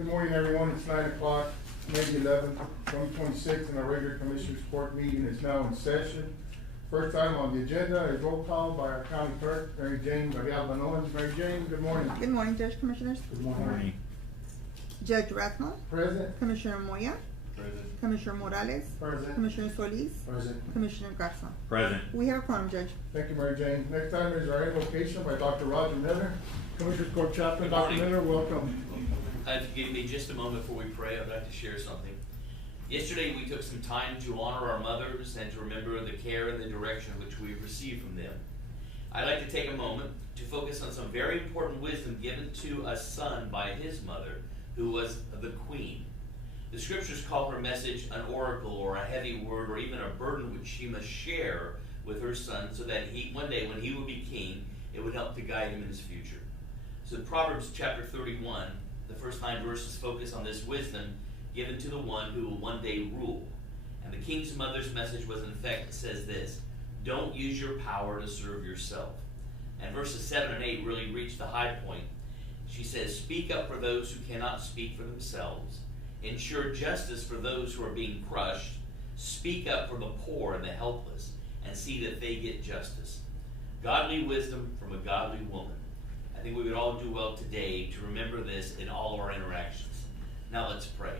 Good morning, everyone. It's 9 o'clock, May 11th, 2026, and our regular Commissioners Court meeting is now in session. First item on the agenda is roll call by our County Clerk, Mary Jane Varial-Banoa. Mary Jane, good morning. Good morning, Judge Commissioners. Good morning. Judge Rathmel. Present. Commissioner Moya. Present. Commissioner Morales. Present. Commissioner Solis. Present. Commissioner Garza. Present. We have a quorum, Judge. Thank you, Mary Jane. Next item is our invocation by Dr. Roger Miller, Commissioners Court Chaplain. Good Dr. morning. Miller, welcome. If you give me just a moment before we pray, I'd like to share something. Yesterday, we took some time to honor our mothers and to remember the care and the direction which we received from them. I'd like to take a moment to focus on some very important wisdom given to a son by his mother, who was the queen. The scriptures call her message an oracle or a heavy word or even a burden which she must share with her son so that one day when he will be king, it would help to guide him in his future. So in Proverbs chapter 31, the first 9 verses focus on this wisdom given to the one who will one day rule. And the king's mother's message was, in effect, says this: don't use your power to serve yourself. And verses 7 and 8 really reach the high point. She says, speak up for those who cannot speak for themselves. Ensure justice for those who are being crushed. Speak up for the poor and the helpless, and see that they get justice. Godly wisdom from a godly woman. I think we would all do well today to remember this in all of our interactions. Now let's pray.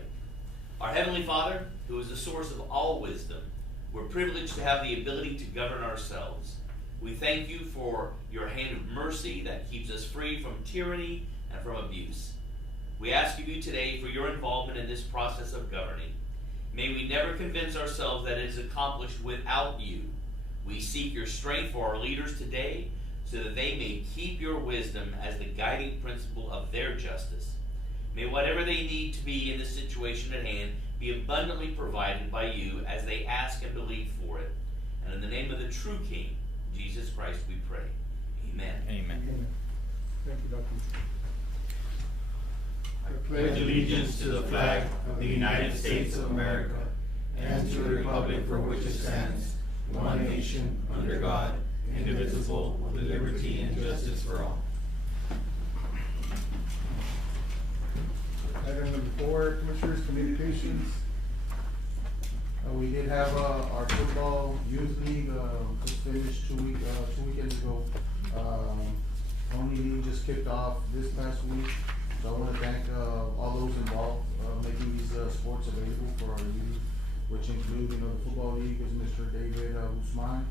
Our Heavenly Father, who is the source of all wisdom, we're privileged to have the ability to govern ourselves. We thank you for your hand of mercy that keeps us free from tyranny and from abuse. We ask of you today for your involvement in this process of governing. May we never convince ourselves that it is accomplished without you. We seek your strength for our leaders today, so that they may keep your wisdom as the guiding principle of their justice. May whatever they need to be in the situation at hand be abundantly provided by you as they ask and believe for it. And in the name of the true King, Jesus Christ, we pray. Amen. Amen. Thank you, Dr. I pledge allegiance to the flag of the United States of America and to the republic for which it stands, one nation, under God, indivisible, with liberty and justice for all. Item number 4, Commissioners, communications. We did have our football youth league just finished two weekends ago. Only league just kicked off this past week. So I want to thank all those involved making these sports available for our youth, which include, the football league is Mr. David Guzman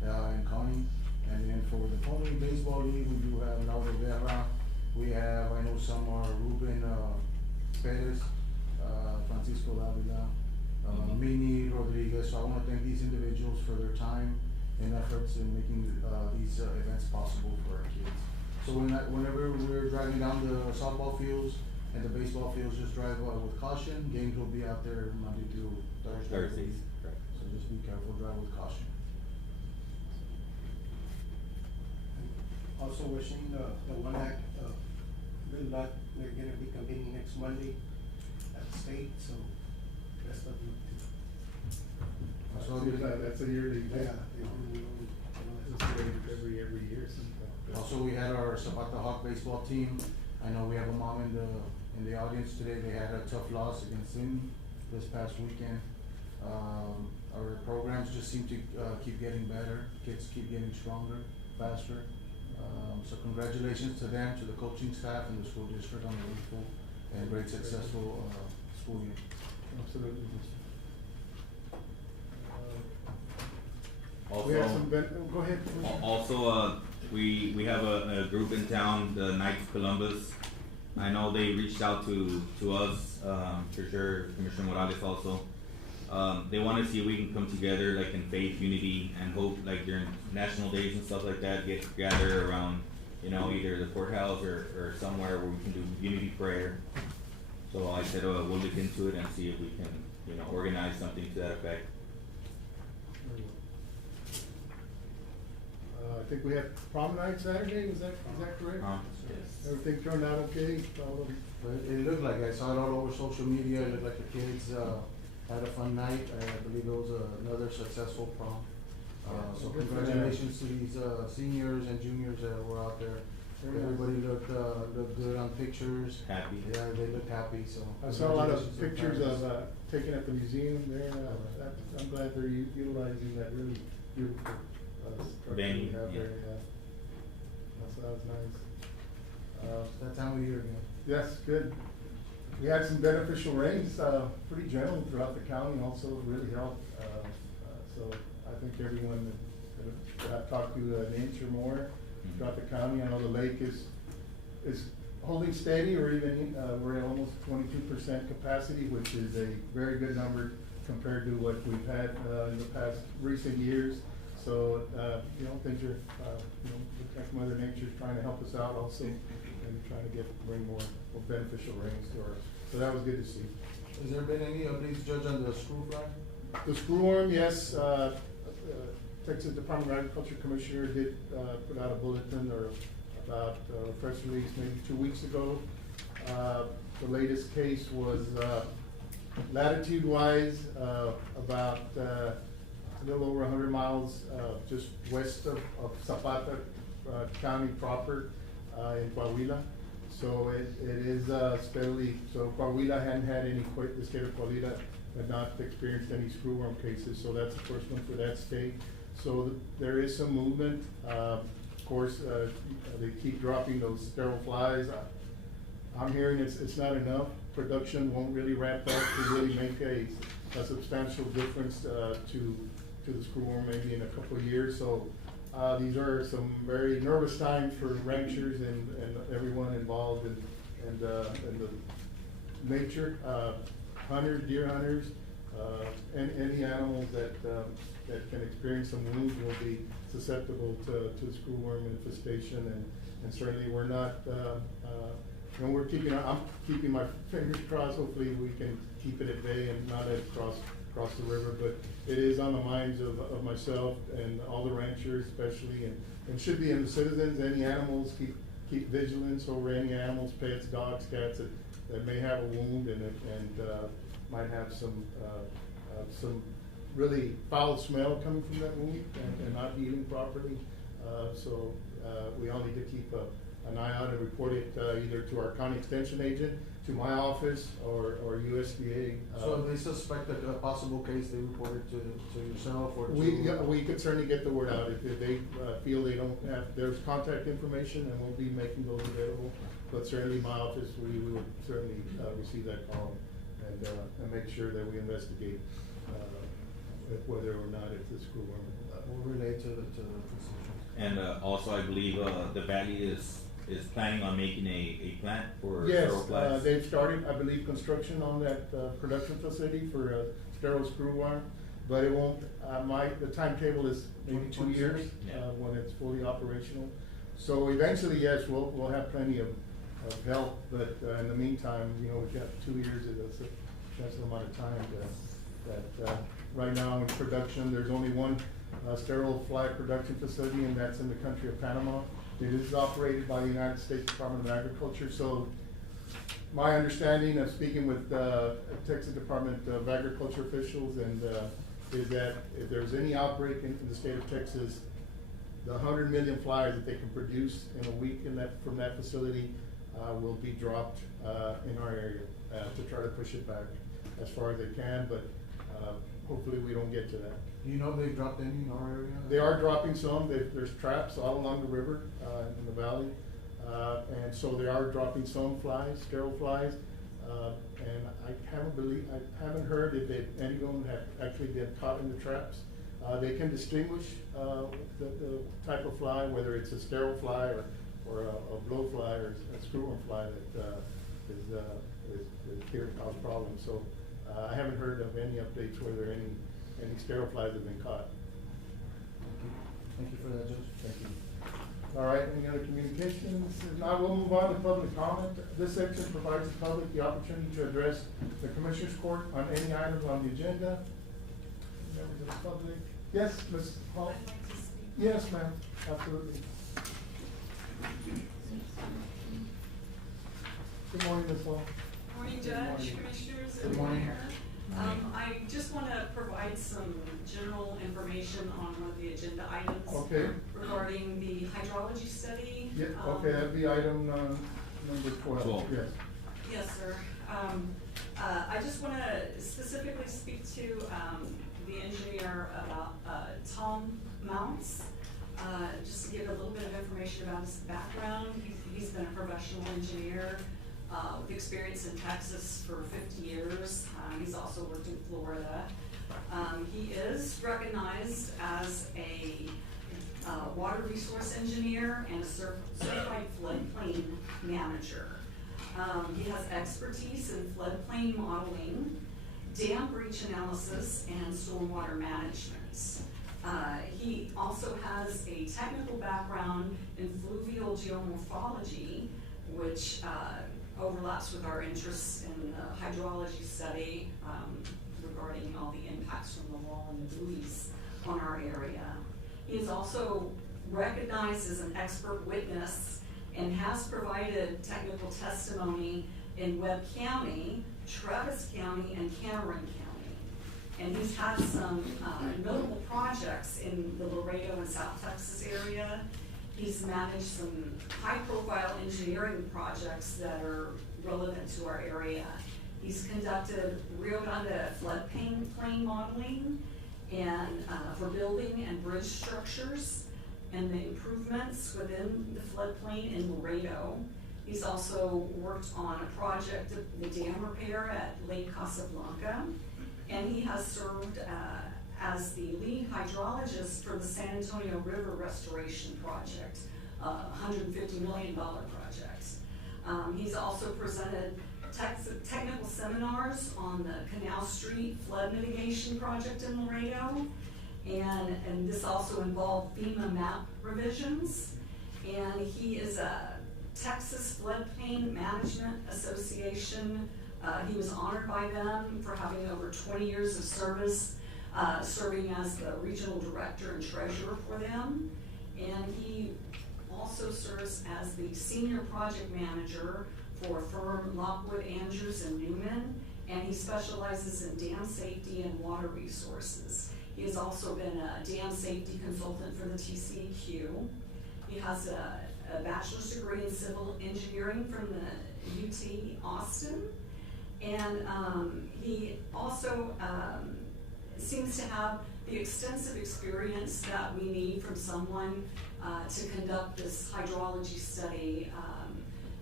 and Connie. And then for the pony baseball league, we do have Laura Guerra. We have, I know some are Ruben Perez, Francisco Lavila, Mini Rodriguez. So I want to thank these individuals for their time and efforts in making these events possible for our kids. So whenever we're driving down the softball fields and the baseball fields, just drive with caution. Games will be out there Monday through Thursdays. So just be careful, drive with caution. Also wishing the one act good luck. We're gonna be convening next Monday at the state, so best of luck. So that's a yearly. Yeah. Every year. Also, we had our Zapata Hawk baseball team. I know we have a mom in the audience today. They had a tough loss against Sydney this past weekend. Our programs just seem to keep getting better. Kids keep getting stronger, faster. So congratulations to them, to the coaching staff and the school district on the wonderful and great successful school year. Absolutely. Also, We have some, go ahead. also, we have a group in town, the Knights of Columbus. I know they reached out to us, for sure, Commissioner Morales also. They want to see if we can come together like in faith, unity, and hope, like during national days and stuff like that, gather around, either the courthouse or somewhere where we can do unity prayer. So I said, we'll look into it and see if we can, organize something to that effect. I think we had prom night Saturday, is that correct? Yes. Everything turned out okay? It looked like, I saw it all over social media. It looked like the kids had a fun night. I believe it was another successful prom. So congratulations to these seniors and juniors that were out there Everybody looked good on pictures. Happy. Yeah, they looked happy, so. I saw a lot of congratulations to the pictures parents. of, taken at the museum there, I'm glad they're utilizing that really beautiful, structure Venue, we have yeah. there, yeah. So that was nice. That time of year again. Yes, good. We had some beneficial rains, pretty general throughout the county, also really helped. So I think everyone that I've talked to, an inch or more throughout the county. I know the lake is holding steady, or even, we're at almost 22% capacity, which is a very good number compared to what we've had, in the past recent years. So, things are, looks like Mother Nature's trying to help us out also, and trying to bring more beneficial rains to our, so that was good to see. Has there been any updates, Judge, on the screw fly? The screwworm, yes, Texas Department of Agriculture Commissioner did, put out a bulletin or about, a press release maybe 2 weeks ago. The latest case was, latitude-wise, about, a little over 100 miles, just west of Zapata, County proper, in Coahuila. So it is, steadily, so Coahuila hadn't had any, the state of Coahuila had not experienced any screwworm cases, so that's the first one for that state. So there is some movement. Of course, they keep dropping those sterile flies. I'm hearing it's not enough. Production won't really ramp up to really make a substantial difference to the screwworm maybe in a couple of years. So these are some very nervous times for ranchers and everyone involved in the nature, hunters, deer hunters, and any animals that can experience some wounds will be susceptible to screwworm infestation, and certainly we're not, we're I'm keeping my fingers crossed. Hopefully we can keep it at bay and not let it cross the river, but it is on the minds of myself and all the ranchers especially, and should be in the citizens. Any animals, keep vigilance over any animals, pets, dogs, cats that may have a wound and might have some really foul smell coming from that wound and not healing properly. So we all need to keep an eye out and report it either to our county extension agent, to my office, or USDA. So if they suspect a possible case, they report it to yourself or to? We could certainly get the word out if they feel they don't have, there's contact information, and we'll be making those available. But certainly my office, we will certainly receive that call and make sure that we investigate whether or not it's a screwworm. We'll relay to the physician. And also, I believe the valley is planning on making a plant for Yes, sterile flies. they've started, I believe, construction on that production facility for sterile screwworm, but it won't. The timetable is maybe 2 years when it's fully operational. So eventually, yes, we'll have plenty of help, but in the meantime, we've got 2 years. That's a substantial amount of time that right now in production, there's only one sterile fly production facility, and that's in the country of Panama. It is operated by the United States Department of Agriculture. So my understanding of speaking with Texas Department of Agriculture officials is that if there's any outbreak in the state of Texas, the 100 million flies that they can produce in a week from that facility will be dropped in our area to try to push it back as far as they can, but hopefully we don't get to that. Do you know if they've dropped any in our area? They are dropping some. There's traps all along the river in the valley, and so they are dropping some flies, sterile flies. And I haven't heard if any of them have actually been caught in the traps. They can distinguish the type of fly, whether it's a sterile fly or a blowfly or a screwworm fly that is here to cause problems. So I haven't heard of any updates whether any sterile flies have been caught. Thank you for that, Judge. Thank you. All right, any other communications? If not, we'll move on to public comment. This section provides the public the opportunity to address the Commissioners Court on any items on the agenda. Members of the public. Yes, Ms. Hall? I'd like to speak. Yes, ma'am, absolutely. Good morning, Ms. Hall. Morning, Good Judge, morning. Commissioners, Good and morning. Mayor. I just wanna provide some general information on one of the agenda items. Okay. Regarding the hydrology study. Yeah, okay, that'd be item, number 12. 12. Yes. Yes, sir. I just wanna specifically speak to, the engineer about, Tom Mounts. Just to give a little bit of information about his background. He's been a professional engineer, with experience in Texas for 50 years. He's also worked in Florida. He is recognized as a water resource engineer and a certified floodplain manager. He has expertise in floodplain modeling, dam breach analysis, and stormwater management. He also has a technical background in fluvial geomorphology, which overlaps with our interests in the hydrology study regarding all the impacts from the wall and the buoys on our area. He is also recognized as an expert witness and has provided technical testimony in Webb County, Travis County, and Cameron County. And he's had some notable projects in the Laredo and South Texas area. He's managed some high-profile engineering projects that are relevant to our area. He's conducted Rio Grande floodplain modeling and for building and bridge structures and the improvements within the floodplain in Laredo. He's also worked on a project, the dam repair at Lake Casablanca, and he has served as the lead hydrologist for the San Antonio River Restoration Project, $150 million project. He's also presented technical seminars on the Canal Street flood mitigation project in Laredo, and this also involved FEMA map revisions. And he is a Texas Floodplain Management Association. He was honored by them for having over 20 years of service, serving as the regional director and treasurer for them. And he also serves as the senior project manager for firm Lockwood, Andrews, and Newman, and he specializes in dam safety and water resources. He has also been a dam safety consultant for the TCEQ. He has a bachelor's degree in civil engineering from the UT Austin, and he also seems to have the extensive experience that we need from someone to conduct this hydrology study,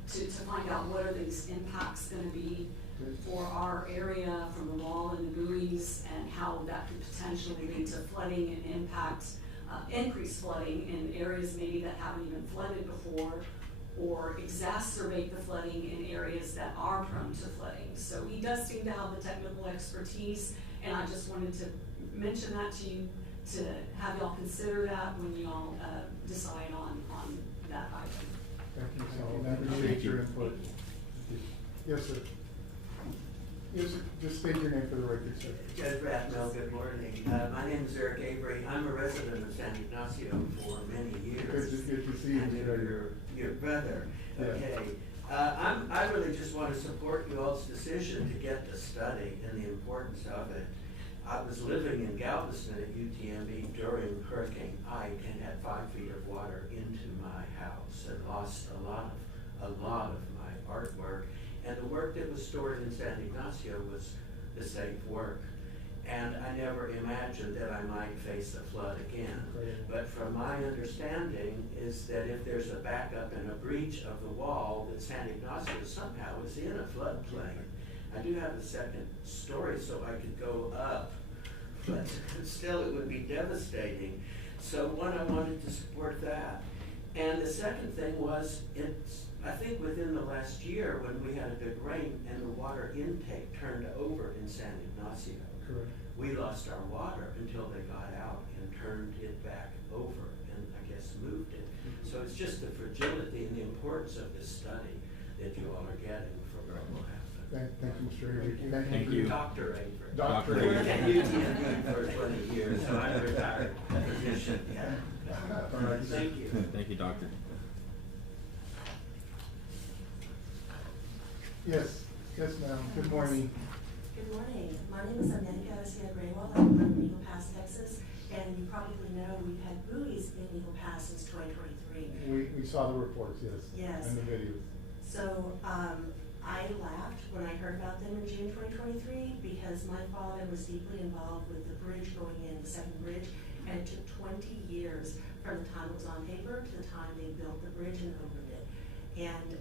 to find out what are these impacts going to be for our area from the wall and the buoys, and how that could potentially lead to flooding and impact, increased flooding in areas maybe that haven't even flooded before, or exacerbate the flooding in areas that are prone to flooding. So he does seem to have the technical expertise, and I just wanted to mention that to you, to have y'all consider that when y'all decide on that item. Thank you, so I appreciate your input. Yes, sir. Yes, sir. Just state your name for the record, sir. Judge Rathmel, good morning. My name is Eric Avery. I'm a resident of San Ignacio for many years. Good to see you. And your brother. Yeah. Okay. I really just want to support you all's decision to get the study and the importance of it. I was living in Galveston at UTMB during Hurricane Ike and had 5 feet of water into my house and lost a lot of my artwork. And the work that was stored in San Ignacio was the safe work. And I never imagined that I might face a flood again. But from my understanding is that if there's a backup and a breach of the wall, that San Ignacio somehow is in a floodplain. I do have a second story so I could go up, but still it would be devastating. So one, I wanted to support that. And the second thing was, I think within the last year when we had a big rain and the water intake turned over in San Ignacio. Correct. We lost our water until they got out and turned it back over and I guess moved it. So it's just the fragility and the importance of this study that you all are getting from what will happen. Thank you, Mr. Avery. Thank you. Dr. Avery. Dr. Dr. I worked Avery. at UTMB for 20 years, so I'm a retired physician. Yeah. All right. Thank you. Thank you, Doctor. Yes, yes, ma'am. Good morning. Good morning. My name is America Garcia Graywell. I'm from Eagle Pass, Texas, and you probably know we've had buoys in Eagle Pass since 2023. We saw the reports, yes. Yes. And the videos. So I laughed when I heard about them in June 2023 because my father was deeply involved with the bridge going in, the second bridge, and it took 20 years from the time it was on paper to the time they built the bridge and opened it. And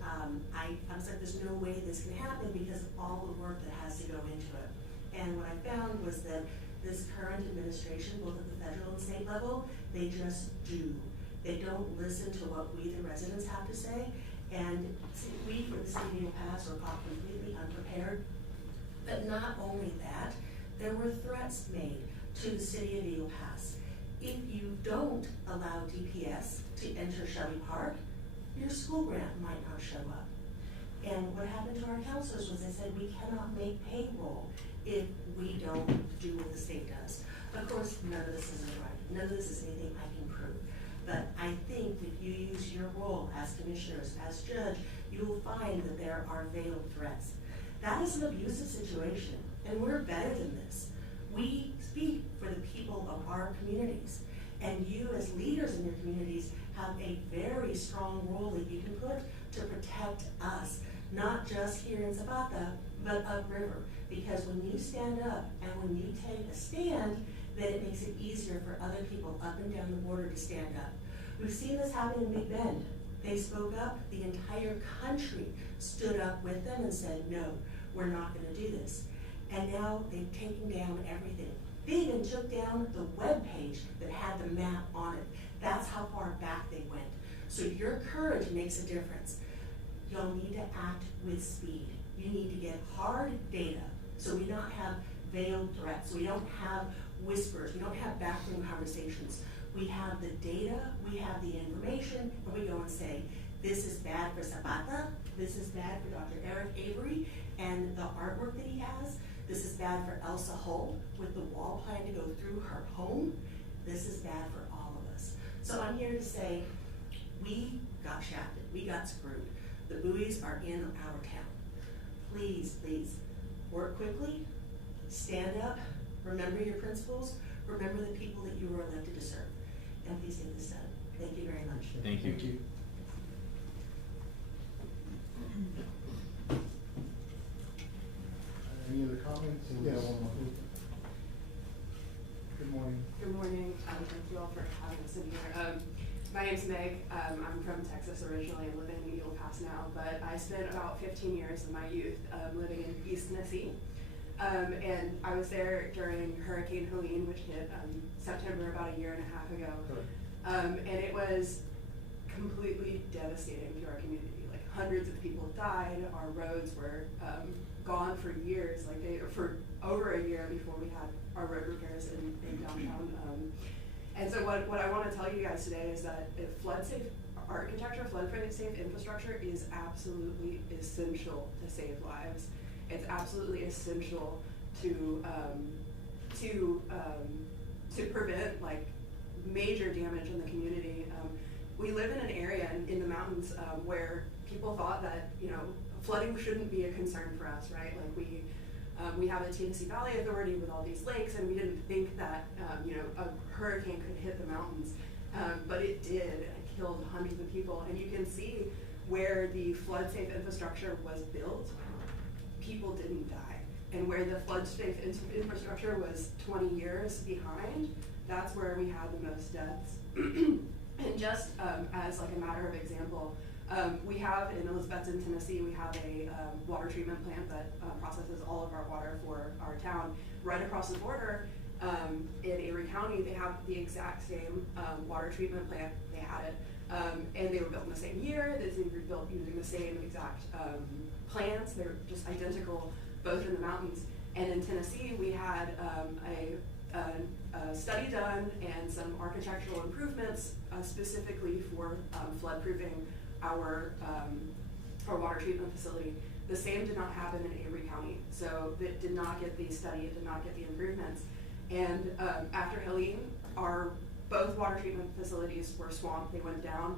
I was like, there's no way this can happen because of all the work that has to go into it. And what I found was that this current administration, both at the federal and state level, they just do. They don't listen to what we, the residents, have to say. And we, for the city of Eagle Pass, are caught completely unprepared. But not only that, there were threats made to the city of Eagle Pass. If you don't allow DPS to enter Shelby Park, your school grant might not show up. And what happened to our counselors was they said, we cannot make payroll if we don't do what the state does. Of course, none of this isn't right. None of this is anything I can prove. But I think if you use your role as commissioners, as judge, you will find that there are veiled threats. That is an abusive situation, and we're better than this. We speak for the people of our communities, and you as leaders in your communities have a very strong role that you can put to protect us, not just here in Zapata, but upriver. Because when you stand up and when you take a stand, then it makes it easier for other people up and down the border to stand up. We've seen this happen in Big Bend. They spoke up, the entire country stood up with them and said, no, we're not gonna do this. And now they've taken down everything. They even took down the webpage that had the map on it. That's how far back they went. So your courage makes a difference. Y'all need to act with speed. You need to get hard data so we don't have veiled threats. We don't have whispers. We don't have backroom conversations. We have the data, we have the information, and we go and say, this is bad for Zapata, this is bad for Dr. Eric Avery and the artwork that he has, this is bad for Elsa Hull with the wall plan to go through her home, this is bad for all of us. So I'm here to say, we got shafted, we got screwed. The buoys are in our town. Please, please, work quickly, stand up, remember your principles, remember the people that you were elected to serve. And please get this done. Thank you very much. Thank you. Thank you. Any other comments? Yes. Good morning. Good morning. Thank you all for having us in here. My name's Meg. I'm from Texas originally. I'm living in Eagle Pass now, but I spent about 15 years of my youth living in East Tennessee. And I was there during Hurricane Helene, which hit September about a year and a half ago. And it was completely devastating to our community. Like hundreds of people died. Our roads were gone for years, for over a year before we had our road repairs in downtown. And so what I want to tell you guys today is that if flood-safe architecture, flood-safe infrastructure is absolutely essential to save lives. It's absolutely essential to prevent like major damage in the community. We live in an area in the mountains where people thought that flooding shouldn't be a concern for us, right? Like we have a Tennessee Valley Authority with all these lakes, and we didn't think that a hurricane could hit the mountains, but it did. It killed hundreds of people, and you can see where the flood-safe infrastructure was built. People didn't die. And where the flood-safe infrastructure was 20 years behind, that's where we had the most deaths. And just as like a matter of example, we have in Elizabethton, Tennessee, we have a water treatment plant that processes all of our water for our town. Right across the border in Avery County, they have the exact same water treatment plant. They had it. And they were built in the same year. They were built using the same exact plans. They're just identical, both in the mountains. And in Tennessee, we had a study done and some architectural improvements specifically for flood-proofing our water treatment facility. The same did not happen in Avery County. So it did not get the study, it did not get the improvements. And after Helene, both water treatment facilities were swamped, they went down.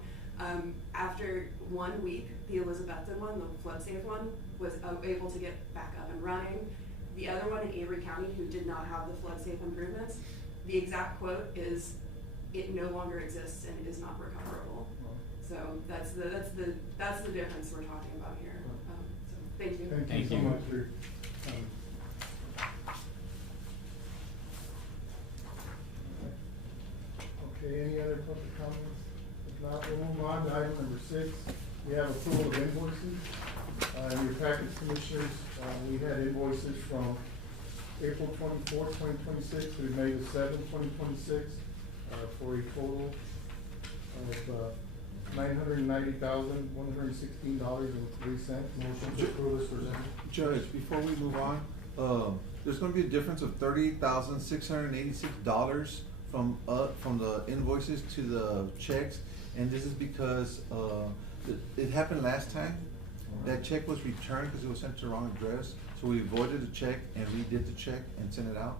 After 1 week, the Elizabethton one, the flood-safe one, was able to get back up and running. The other one in Avery County who did not have the flood safe improvements, the exact quote is, it no longer exists and it is not recoverable. So that's the difference we're talking about here. So thank you. Thank you Thank so you. much for, okay, any other public comments? If not, we'll move on to item number 6. We have approval of invoices. In your packets, Commissioners, we had invoices from April 24th, 2026 through May the 7th, 2026, for a total of $990,116.03. Motion to approve is presented. Judge, before we move on, there's gonna be a difference of $30,686 from the invoices to the checks, and this is because, it happened last time. That check was returned because it was sent to the wrong address, so we voided the check and redid the check and sent it out.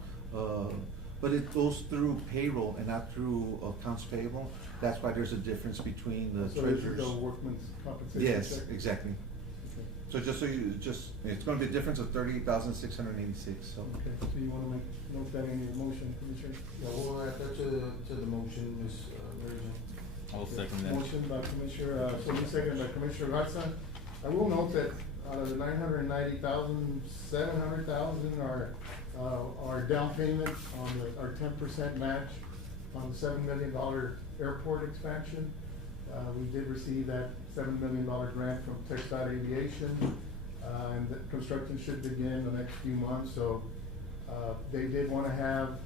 But it goes through payroll and not through accounts payable. That's why there's a difference between the So this is treasurers. the workman's compensation check? Yes, exactly. Okay. So just so you, it's gonna be a difference of $38,686, so. Okay, so you wanna note that in your motion, Commissioner? Yeah, we'll add that to the motion, Ms. Mary Jane. I'll second that. Motion by Commissioner, second by Commissioner Garza. I will note that out of the 990,000, 700,000 are down payment on our 10% match on the $7 million airport expansion. We did receive that $7 million grant from TxDOT Aviation, and the construction should begin in the next few months. So they did want to have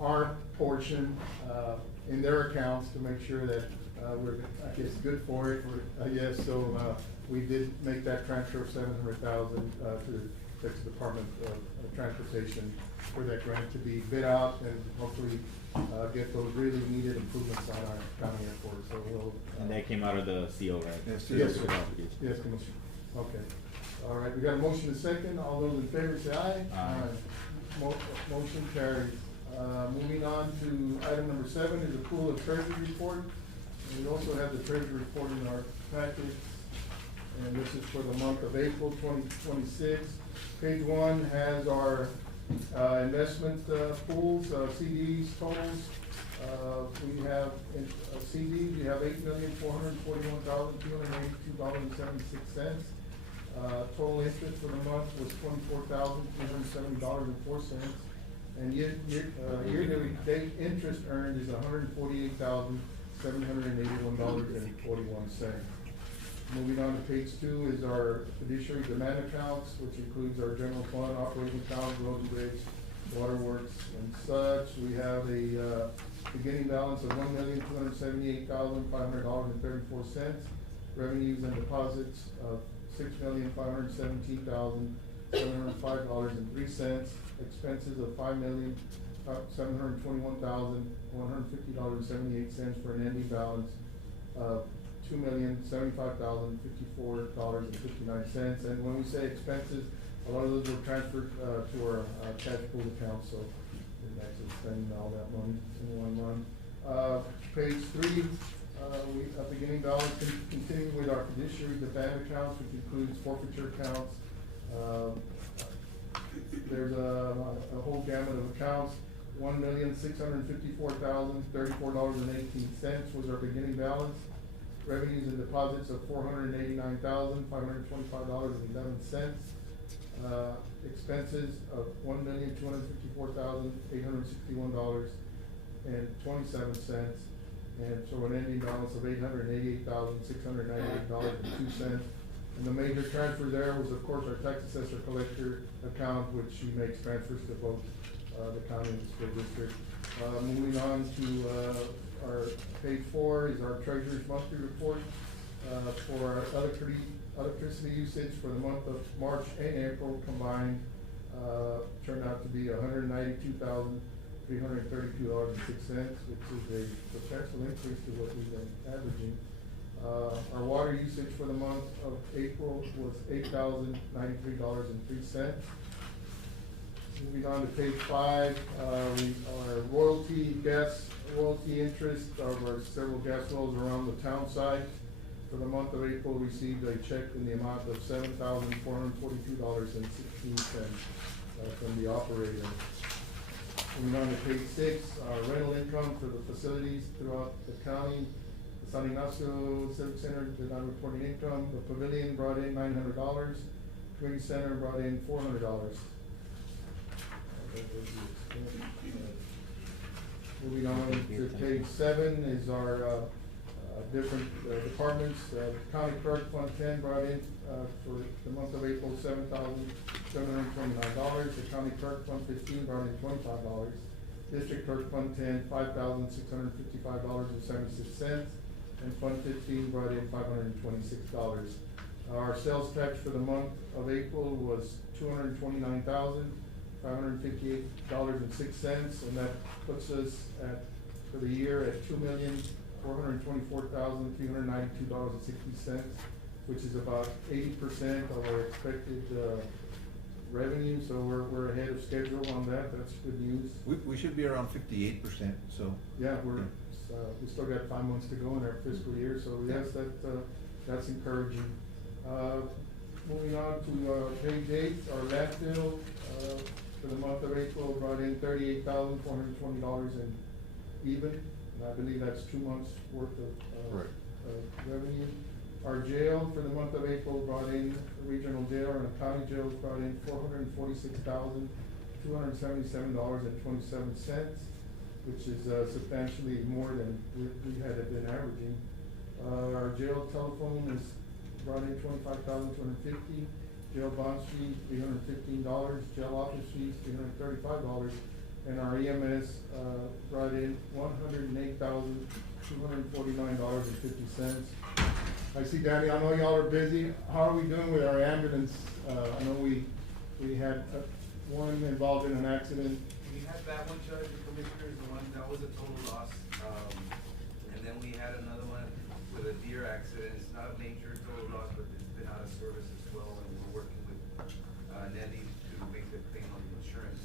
our portion in their accounts to make sure that we're, I guess, good for it. Yes, so we did make that transfer of $700,000 to the Texas Department of Transportation for that grant to be bid out and hopefully get those really needed improvements on our county airport. So we'll. And that came out of the CO, right? Yes, Yes, CO sir. obligation. Yes, Commissioner. Okay. All right, we got a motion and second. All those in favor say aye. Aye. Motion carries. Moving on to item number 7 is approval of treasury report. And we also have the treasury report in our package. And this is for the month of April 2026. Page 1 has our investment pools, CDs totals. We have CDs, we have $8,441,282.76. Total interest for the month was $24,370.04. And year-to-date interest earned is $148,781.41. Moving on to page 2 is our fiduciary demand accounts, which includes our general fund, operating account, road and bridge, waterworks, and such. We have a beginning balance of $1,278,500.34. Revenues and deposits of $6,517,705.03. Expenses of $5,721,150.78 for an ending balance of $2,075,054.59. And when we say expenses, a lot of those were transferred to our cash pool account, so we're actually spending all that money in one run. Page 3, we have beginning balance continuing with our fiduciary demand accounts, which includes forfeiture accounts. There's a whole gamut of accounts. $1,654,034.18 was our beginning balance. Revenues and deposits of $489,525.11. Expenses of $1,254,861.27. And so an ending balance of $888,698.02. And the major transfer there was, of course, our tax assessor collector account, which she makes transfers to both the county and the school district. Moving on to our page 4 is our treasurer's monthly report for our electricity usage for the month of March and April combined. Turned out to be $192,332.06, which is a substantial increase to what we've been averaging. Our water usage for the month of April was $8,093.03. Moving on to page 5, our gas royalty interest of our several gas wells around the town site. For the month of April, received a check in the amount of $7,442.16. from the operator. Moving on to page 6, rental income for the facilities throughout the county. The San Ignacio Civic Center did not report any income. The pavilion brought in $900. Community center brought in $400. Moving on to page 7 is our different departments. County Clerk Fund 10 brought in for the month of April $7,729. The County Clerk Fund 15 brought in $25. District Clerk Fund 10, $5,655.76. And Fund 15 brought in $526. Our sales tax for the month of April was $229,558.06, and that puts us at, for the year, at $2,424,392.60, which is about 80% of our expected revenue. So we're ahead of schedule on that. That's good news. We should be around 58%, so. Yeah, we still got 5 months to go in our fiscal year, so yes, that's encouraging. Moving on to page 8, our landfill for the month of April brought in $38,420 and even, and I believe that's 2 months worth of revenue. Our jail for the month of April brought in, the regional jail and the county jails brought in $446,277.27, which is substantially more than we had been averaging. Our jail telephone is brought in $25,250, jail bond fee $315, jail office fees $335, and our EMS brought in $108,249.50. I see, Danny, I know y'all are busy. How are we doing with our ambulance? I know we had one involved in an accident. We had that one, Judge, the Commissioners, the one that was a total loss. And then we had another one with a deer accident. It's not a major total loss, but it's been out of service as well, and we're working with Nelly to make the claim on the insurance.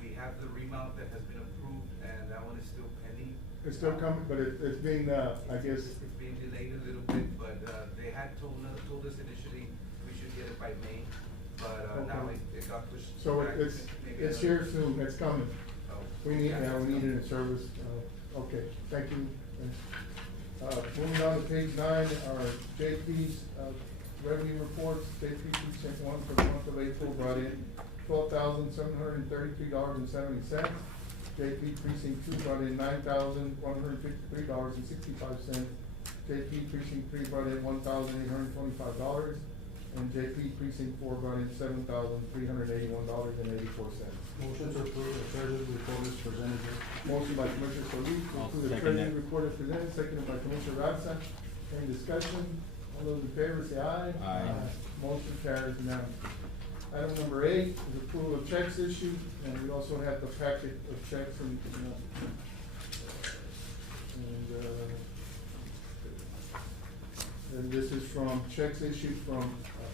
We have the remount that has been approved, and that one is still pending. It's still coming, but it's being, I guess. It's being delayed a little bit, but they had told us initially we should get it by May, but now it got pushed. So back. it's here soon, it's coming. Oh. We need it in service. Okay, thank you. Moving on to page 9, our JP's revenue reports. JP Precinct 1 for the month of April brought in $12,733.70. JP Precinct 2 brought in $9,153.65. JP Precinct 3 brought in $1,825. And JP Precinct 4 brought in $7,381.84. Motion to approve the treasurer's report is presented. Motion by Commissioner Solis to I'll approve the second treasurer's that. report as presented, seconded by Commissioner Garza. Any discussion? All those in favor say aye. Aye. Motion carries unanimously. Item number 8 is approval of checks issued, and we also have the packet of checks and this is from checks issued from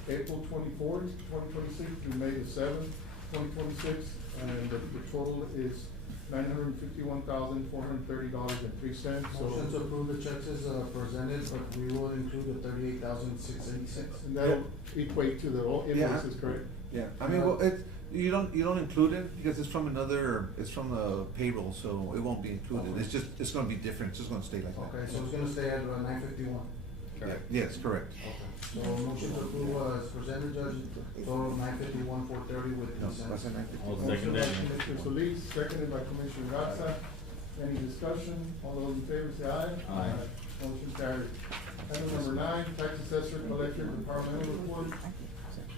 April 24th, 2026 through May the 7th, 2026, and the total is $951,430.03. Motion to approve the checks is presented, but we will include the $38,686. And that'll equate to the invoices, correct? Yeah, I mean, well, you don't include it because it's from the payroll, so it won't be included. Okay. It's gonna be different, it's just gonna stay like that. Okay, so it's gonna stay at 951. Correct. Yes, correct. Okay, so motion to approve is presented, Judge, total of 951,430 with No, consent. that's a 951. I'll Motion second by that. Commissioner Solis, seconded by Commissioner Garza. Any discussion? All those in favor say aye. Aye. Motion carried. Item number 9, tax assessor collector departmental report.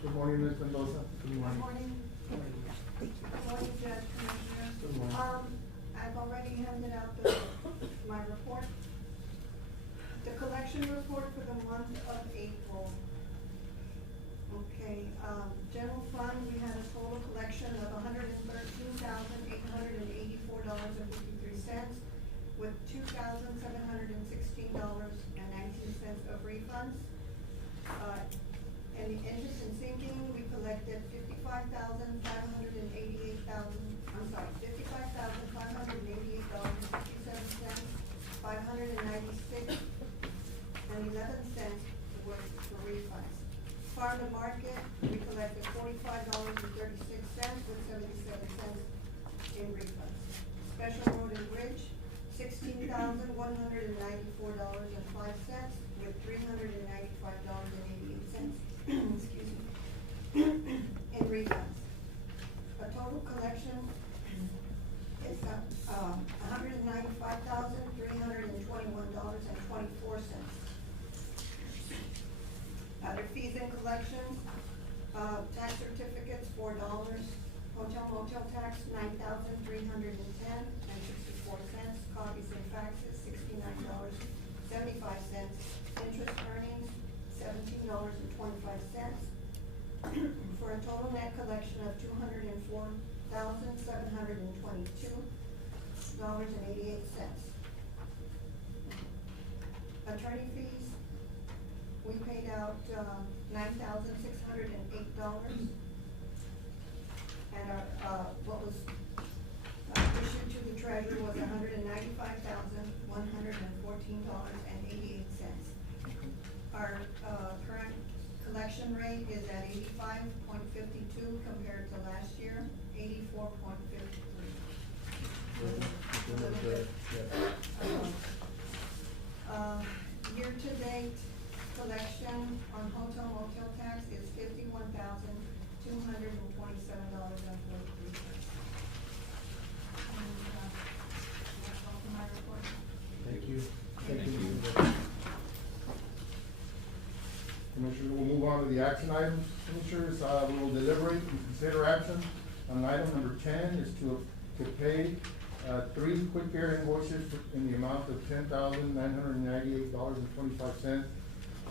Good morning, Ms. Mendoza. Good morning. Morning. Good morning, Judge, Commissioners. Good morning. I've already handed out my report. The collection report for the month of April. Okay, general fund, we had a total collection of $113,884.53 with $2,716.19 of refunds. And the interest and sinking, we collected $55,588.67, $596.11 was for refunds. Farm to market, we collected $45.36, in refunds. Special road and bridge, $16,194.05 with $395.88, excuse me, in refunds. A total collection is $195,321.24. Other fees and collections, tax certificates, $4, hotel motel tax, $9,310.64, copies and faxes, $69.75, interest earnings, $17.25, for a total net collection of $204,722.88. Attorney fees, we paid out $9,608, and our, what was issued to the treasurer was $195,114.88. Our current collection rate is at 85.52 compared to last year, 84.53. Year-to-date collection on hotel motel tax is $51,227.43. That's all for my report. Thank you. Thank you. Commissioners, we'll move on to the action items. Commissioners, we will deliberate and consider action on item number 10 is to pay 3 quick air invoices in the amount of $10,998.25.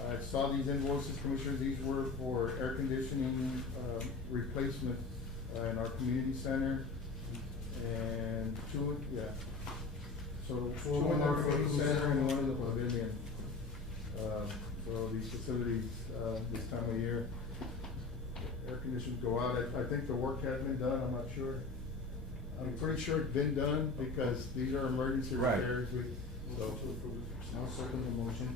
I saw these invoices, Commissioners. These were for air conditioning replacement in our community center, and two in the community center and one in the pavilion. So these facilities, this time of year, air conditioners go out. I think the work has been done, I'm not sure. I'm pretty sure it's been done because these are emergency Right. repairs. I'll second the motion.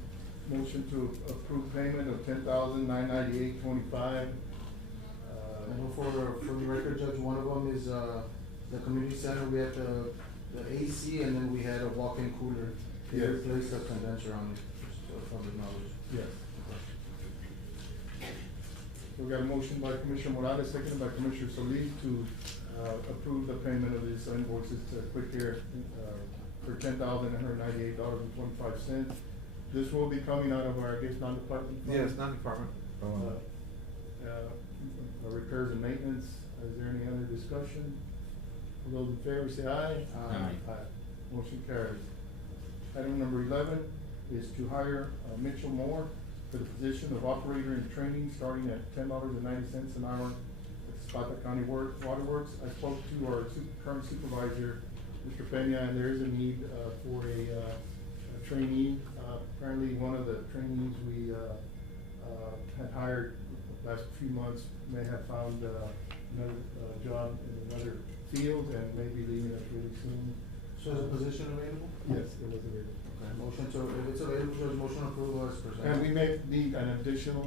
Motion to approve payment of $10,998.25. I know for the record, Judge, one of them is, the community center, we had the AC, and then we had a walk-in cooler. They Yes. replaced the condenser on it, just from the knowledge. Yes. We got a motion by Commissioner Morales, seconded by Commissioner Solis to approve the payment of these invoices to Quick Air for $10,998.25. This will be coming out of our, I guess, non-department fund? Yes, non-department. Repairs and maintenance. Is there any other discussion? All those in favor say aye. Aye. Motion carries. Item number 11 is to hire Mitchell Moore for the position of operator in training, starting at $10.90 an hour at Zapata County Waterworks. I spoke to our current supervisor, Mr. Peña, and there is a need for a trainee. Apparently, one of the trainees we had hired the last few months may have found another job in another field and may be leaving us really soon. So is the position available? Yes, it was available. Okay, motion to, if it's available, Judge, motion approval as presented. And we may need an additional,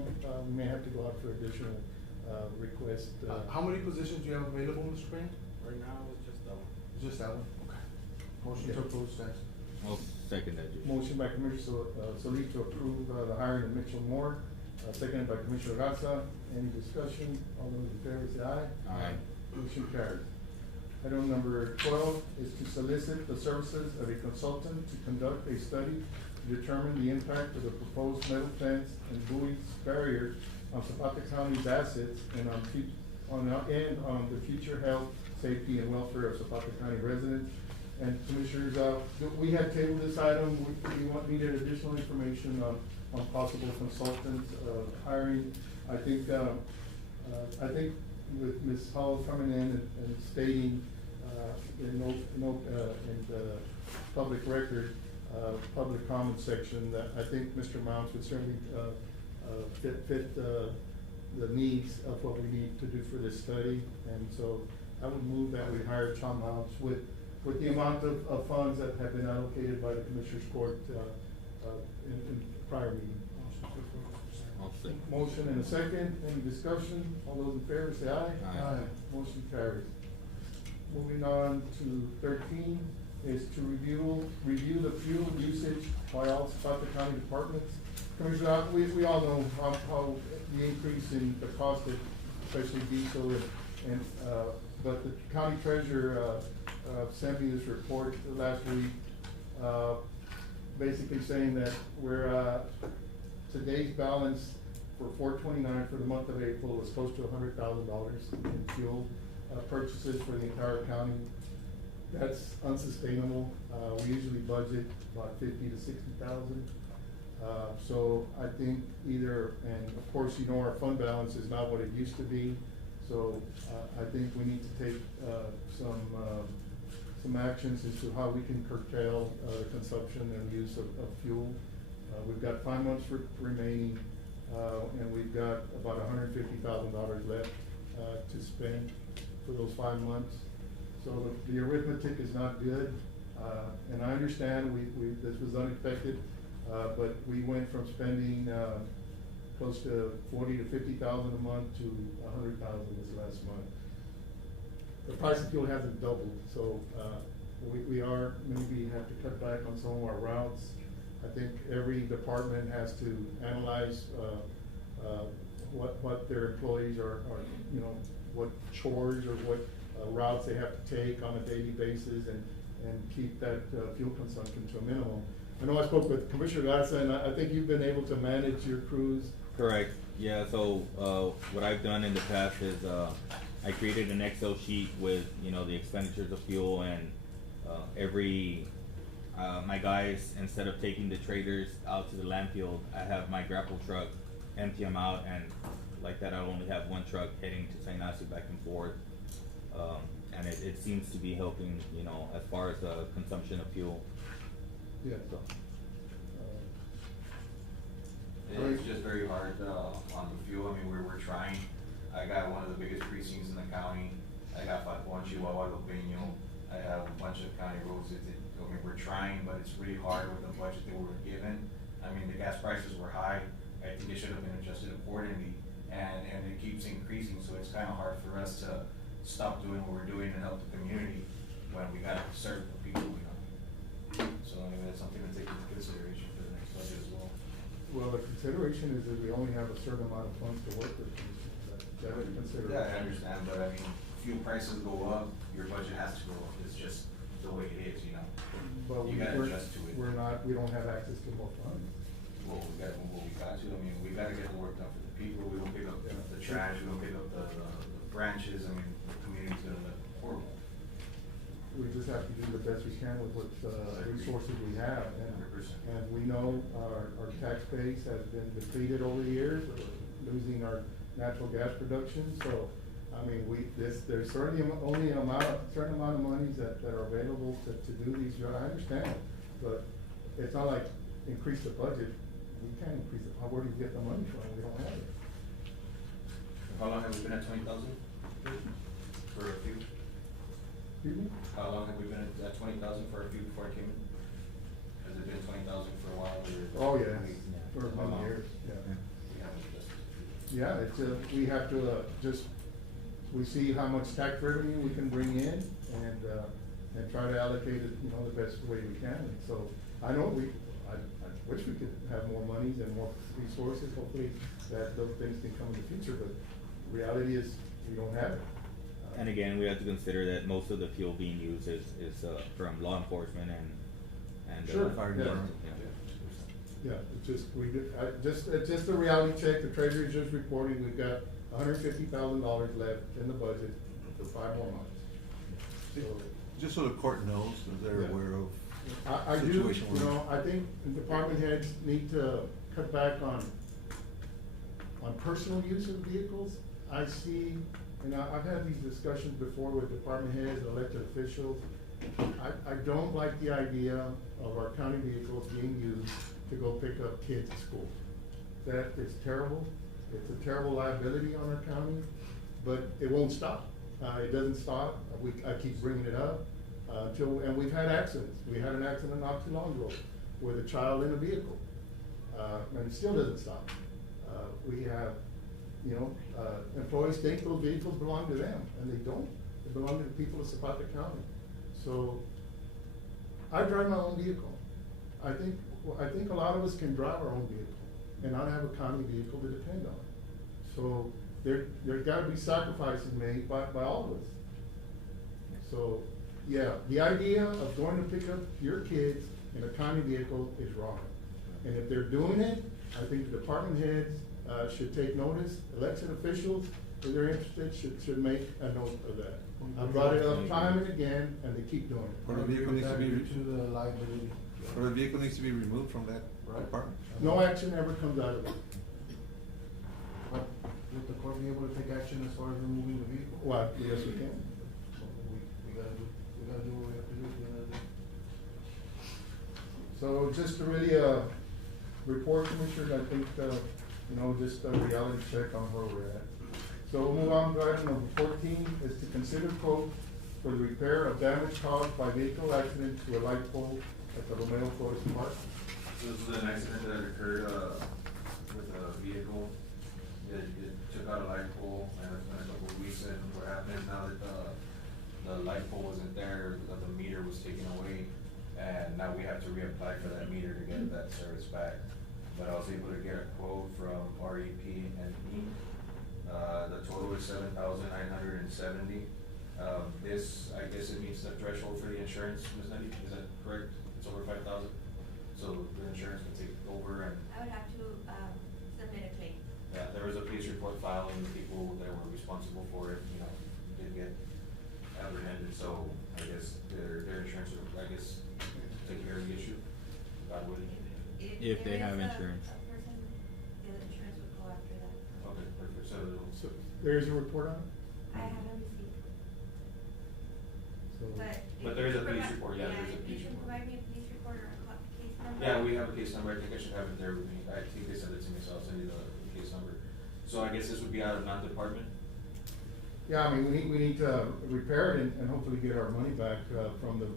we may have to go out for additional request. How many positions do you have available, Mr. Payne? Right now, it's just that one. Just that one? Okay. Motion to Okay. approve stands. I'll second that, Judge. Motion by Commissioner Solis to approve the hiring of Mitchell Moore, seconded by Commissioner Garza. Any discussion? All those in favor say aye. Aye. Motion carries. Item number 12 is to solicit the services of a consultant to conduct a study to determine the impact of the proposed metal fence and buoys barrier on Zapata County's assets and on the future health, safety, and welfare of Zapata County residents. And Commissioners, we had tabled this item. We needed additional information on possible consultant hiring. I think with Ms. Hall coming in and stating in the public record, public comment section, that I think Mr. Mounts would certainly fit the needs of what we need to do for this study. And so I would move that we hire Tom Mounts with the amount of funds that have been allocated by the Commissioners Court in prior meeting. I'll second. Motion and a second. Any discussion? All those in favor say aye. Aye. Motion carries. moving on to 13 is to review the fuel usage by all Zapata County departments. Commissioner, we all know how the increase in the cost of especially diesel and but the county treasurer sent me this report last week, basically saying that we're today's balance for 4/29 for the month of April was close to $100,000 in fuel purchases for the entire county. That's unsustainable. We usually budget about 50 to 60,000. So I think either, and of course, you know, our fund balance is not what it used to be. So I think we need to take some actions as to how we can curtail the consumption and use of fuel. We've got 5 months remaining, and we've got about $150,000 left to spend for those 5 months. So the arithmetic is not good, and I understand this was unexpected, but we went from spending close to 40 to 50,000 a month to 100,000 this last month. The price of fuel hasn't doubled, so we are maybe have to cut back on some of our routes. I think every department has to analyze what their employees are, you know, what chores or what routes they have to take on a daily basis and keep that fuel consumption to a minimum. I know I spoke with Commissioner Garza, and I think you've been able to manage your crews. Correct. Yeah. So what I've done in the past is I created an Excel sheet with, you know, the expenditures of fuel, and my guys, instead of taking the traders out to the landfill, I have my grapple truck empty them out, and like that I only have one truck heading to St. Ignacio back and forth. And it seems to be helping, you know, as far as the consumption of fuel. Yeah. So. It's just very hard on the fuel. I mean, we're trying. I got one of the biggest precincts in the county. I got Falcon, Chihuahua, Lopeño. I have a bunch of county roads. I mean, we're trying, but it's really hard with the budget that we were given. I mean, the gas prices were high. I think it should have been adjusted accordingly, and it keeps increasing. So it's kind of hard for us to stop doing what we're doing and help the community when we got to serve the people, you know. So I mean, that's something to take into consideration for the next budget as well. Well, the consideration is that we only have a certain amount of funds to work with. That is considered. Yeah, I understand, but I mean, fuel prices go up, your budget has to go up. It's just the way it is, you know. But You gotta adjust to it. we don't have access to more funds. Well, we got to. I mean, we gotta get the work done for the people. We don't pick up the trash, we don't pick up the branches. I mean, the community's gonna look horrible. We just have to do the best we can with what resources we have. 100%. And we know our tax base has been depleted over the years, losing our natural gas production. So, I mean, there's certainly only a certain amount of monies that are available to do these. I understand, but it's not like increase the budget. We can't increase it. Where do you get the money from? We don't have it. How long have we been at 20,000 for a few? Excuse me? How long have we been at 20,000 for a few before it came in? Has it been 20,000 for a while? Oh, yeah, for How long? many years, yeah. We haven't adjusted. Yeah, it's we have to we see how much tax revenue we can bring in and try to allocate it, you know, the best way we can. And so I know I wish we could have more monies and more resources. Hopefully that those things can come in the future, but reality is we don't have it. And again, we have to consider that most of the fuel being used is from law enforcement and Sure, fire yeah. department. Yeah, it's just a reality check. The treasury is just reporting we've got $150,000 left in the budget for 5 more months. So, Just so the court knows that they're Yeah. aware of I the do, situation you we're in. know, I think department heads need to cut back on personal use of vehicles. I see, and I've had these discussions before with department heads, elected officials. I don't like the idea of our county vehicles being used to go pick up kids at school. That is terrible. It's a terrible liability on our county, but it won't stop. It doesn't stop. I keep bringing it up and we've had accidents. We had an accident not too long ago with a child in a vehicle, and it still doesn't stop. We have, you know, employees think those vehicles belong to them, and they don't. They belong to the people of Zapata County. So, I drive my own vehicle. I think a lot of us can drive our own vehicle and not have a county vehicle to depend on. So, there's gotta be sacrifices made by all of us. So, yeah, the idea of going to pick up your kids in a county vehicle is wrong. And if they're doing it, I think the department heads, should take notice, elected officials, if they're interested, should make a note of that. I brought it up time and again, and they keep doing it. Or the vehicle needs to be, To the liability. or the vehicle needs to be removed from that Right. department. No action ever comes out of it. But would the court be able to take action as far as removing the vehicle? Why, yes, we can. We gotta do what we have to do at the end of the day. So just to really, report, Commissioners, I think, just a reality check on where we're at. So we'll move on to item number 14, is to consider quote for the repair of damage caused by vehicle accident to a light pole at the Romeo Forest Park. This is an accident that occurred, with a vehicle. It took out a light pole, and it's been a couple of weeks, and what happened is now that the light pole wasn't there, the meter was taken away, and now we have to reapply for that meter to get that service back. But I was able to get a quote from REP and E. The total is $7,970. This, I guess it meets the threshold for the insurance, Ms. Nelly, is that correct? It's over 5,000? So the insurance can take over, and I would have to, submit a claim. yeah, there was a police report filed, and the people that were responsible for it, did get apprehended, so I guess their insurance would, I guess, take care of the issue, God willing. If they there have is insurance. A person, the insurance would go after that. Okay, perfect, So there's a report on it? I haven't received, So, But there is a police report, yeah, there's a police You can report. provide me a police report or a case number? Yeah, we have a case number, I think I should have it there with me, I think they sent it to me, so I'll send you the case number. So I guess this would be out of non-department? yeah, I mean, we need to repair it and hopefully get our money back, from the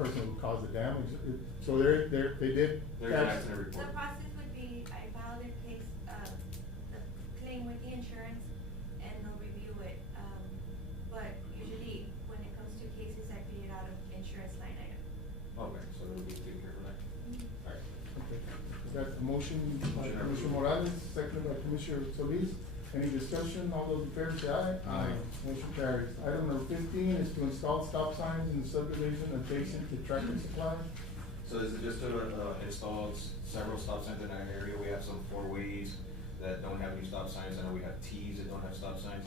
person who caused the damage. So they did. There's an accident The report. process would be, I file the case, the claim with the insurance, and they'll review it. But usually, when it comes to cases, I pay it out of insurance line item. Okay, so it'll be taken care of that. Alright. Okay. We got a motion by Motion Commissioner approved. Morales, seconded by Commissioner Solis. Any discussion? All those in favor say aye. Aye. Motion carries. Item number 15 is to install stop signs in the subdivision adjacent to Tractor Supply. So this is just to install several stop signs in our area. We have some 4-ways that don't have any stop signs. I know we have T's that don't have stop signs.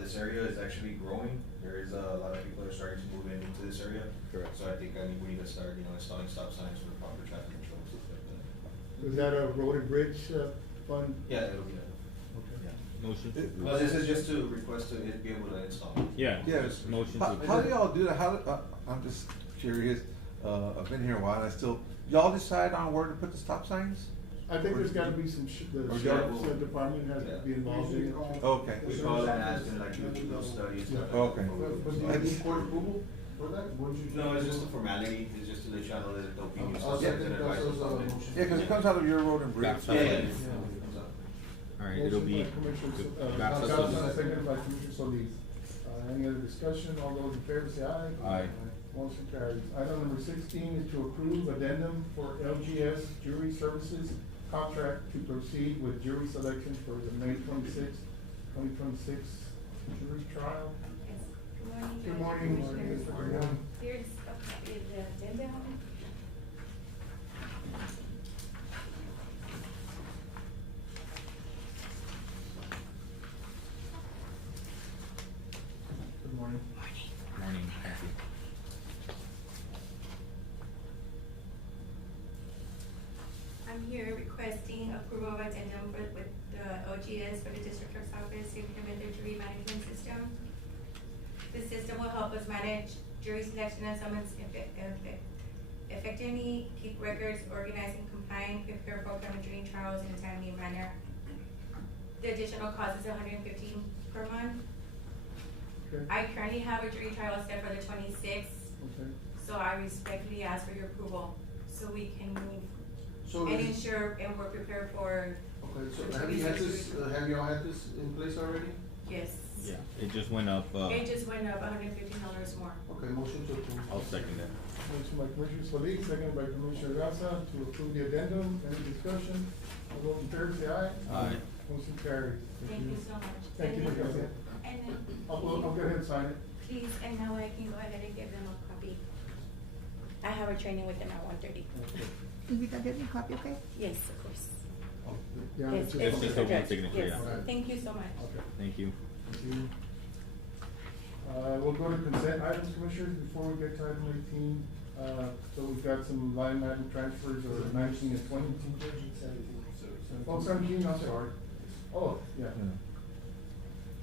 This area is actually growing. There is a lot of people that are starting to move into this area. Correct. So I think we need to start, installing stop signs for proper traffic control and stuff like that. Is that a road and bridge fund? Yeah, it'll be that. Okay. Motion to approve. Well, this is just to request to be able to install. Yeah. Yes. Motion to How approve. do y'all do that? I'm just curious, I've been here a while, and y'all decide on where to put the stop signs? I think there's gotta be some, the Or sheriff's yeah, we'll- department has to be involved in it. Okay. We call it asking like do those studies. stuff like that. Okay. But do you need court approval for that? Wouldn't you? No, it's just a formality, it's just to let you know that there'll be new I'll stuff second and advice. Council's motion. Yeah, cause it comes out of your road and bridge. Back Yeah, yeah, side. yeah. Comes up. All right, it'll be. Motion by Commissioner, Garza Gonzalez, Solis. seconded by Commissioner Solis. Any other discussion? All those in favor say aye. Aye. Motion carries. Item number 16 is to approve addendum for LGS jury services contract to proceed with jury selection for the May 26, 2026 jury trial. Yes. Good morning. Good Judge, morning. Commissioners. Good morning. Here's a copy of the addendum. Good morning. Morning, thank you. I'm here requesting approval of addendum with the OGS for the district clerk's office to implement their jury management system. The system will help us manage jury selection and summons effectively, keep records, organize and compile, prepare for upcoming jury trials in a timely manner. The additional cost is $115 per month. Okay. I currently have a jury trial set for the 26th, Okay. so I respectfully ask for your approval so we can move So and is- ensure and we're prepared for, Okay, so have you all had this in place already? yes. Yeah, it just went up, It just went up $115 more. Okay, motion to approve. I'll second that. Motion by Commissioner Solis, second by Commissioner Garza to approve the addendum. Any discussion? All those in favor say aye. Aye. Motion carries. Thank you so much. Thank you for coming. And then, I'll go ahead and sign it. please, and now I can go ahead and give them a copy. I have a training with them at 1:30. You can get me a copy, okay? Yes, of course. Yeah, Yes, It's just a one Judge. signature, Yes. yeah. Thank you so much. Okay. Thank you. Thank you. We'll go to consent items, Commissioners, before we get to item 18. So we've got some line item transfers of 19 and 20. Oh, 17, I'm sorry. Oh, yeah.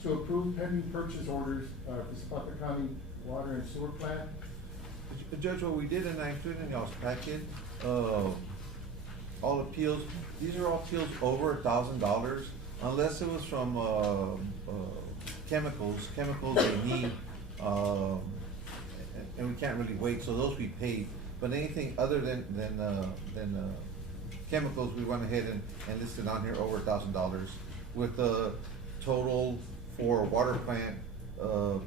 To approve pending purchase orders, for Zapata County Water and Sewer Plant. Judge, what we did, and I included in y'all's packet, all appeals, these are all appeals over $1,000, unless it was from, chemicals they need, and we can't really wait, so those we paid. But anything other than chemicals, we went ahead and listed on here over $1,000, with the total for water plant,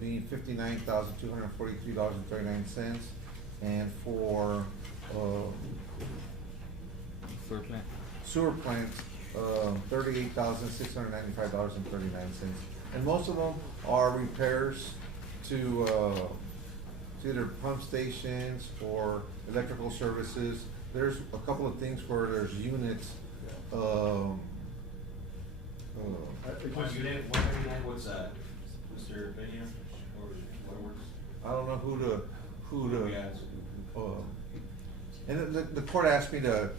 being $59,243.39, and for, Sewer plant? sewer plants, $38,695.39. And most of them are repairs to either pump stations or electrical services. There's a couple of things where there's units, On unit 199, what's that? Mr. Peña, or what works? I don't know who to, Yeah, and the court asked me to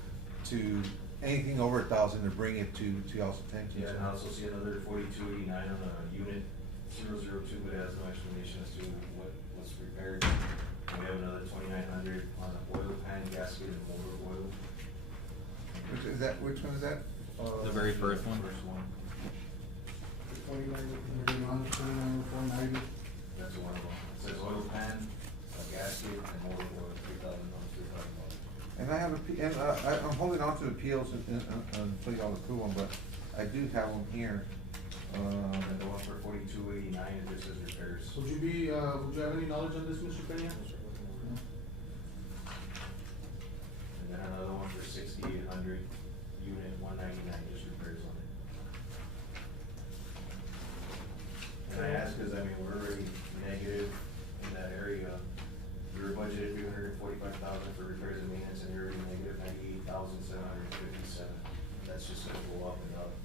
anything over 1,000 to bring it to y'all's attention. yeah, and I also see another 4289 on unit 002, but it has no explanation as to what's repaired. And we have another 2900 on the oil pan, gasket, and motor oil. Which one is that? The very first one? First one, 490. that's one of them. It says oil pan, a gasket, and motor oil, $3,000. And I have I'm holding on to the appeals until y'all approve them, but I do have them here. And the one for 4289, it just says repairs. Would you have any knowledge on this, Mr. Peña? And then another one for 6800, unit 199, just repairs on it. And I ask, cause I mean, we're already negative in that area. We were budgeted 345,000 for repairs and maintenance, and we're already negative 98,757. That's just gonna go up and up.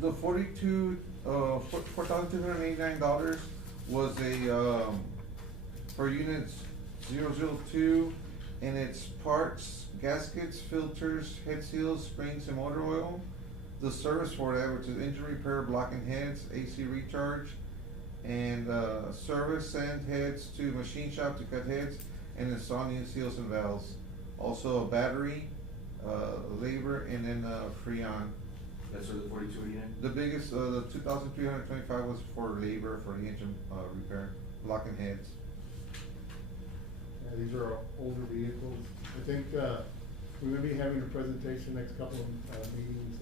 The $4,289 was for units 002, and it's parts, gaskets, filters, head seals, springs, and motor oil. The service for that, which is engine repair, blocking heads, AC recharge, and service send heads to machine shop to cut heads, and install new seals and valves. Also a battery, labor, and then Freon. That's for the 4289? The biggest, the 2,325 was for labor for the engine repair, blocking heads. Yeah, these are older vehicles. I think, we're gonna be having a presentation next couple of meetings.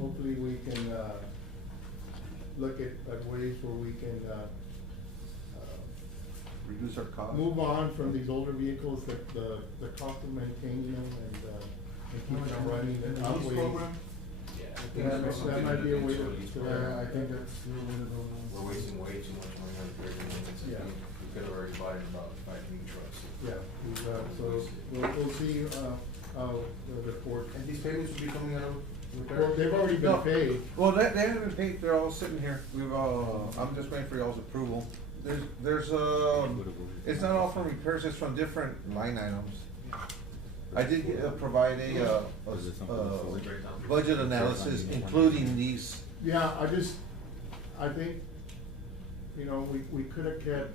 Hopefully we can, look at ways where we can, Reduce our cost. move on from these older vehicles, the cost of maintaining them and keeping them running and The lease outweigh. program? Yeah. That might be a way to, I think that's the way to go now. We're wasting way too much money on repairs and maintenance. Yeah. We could have already bought about 5 new trucks. Yeah, so we'll see, the report. And these payments will be coming out of repair? Well, they've already been No. paid. Well, they haven't been paid, they're all sitting here. I'm just waiting for y'all's approval. There's it's not all from repairs, it's from different line items. I did provide a budget analysis, including these. Yeah, I think, we could have kept,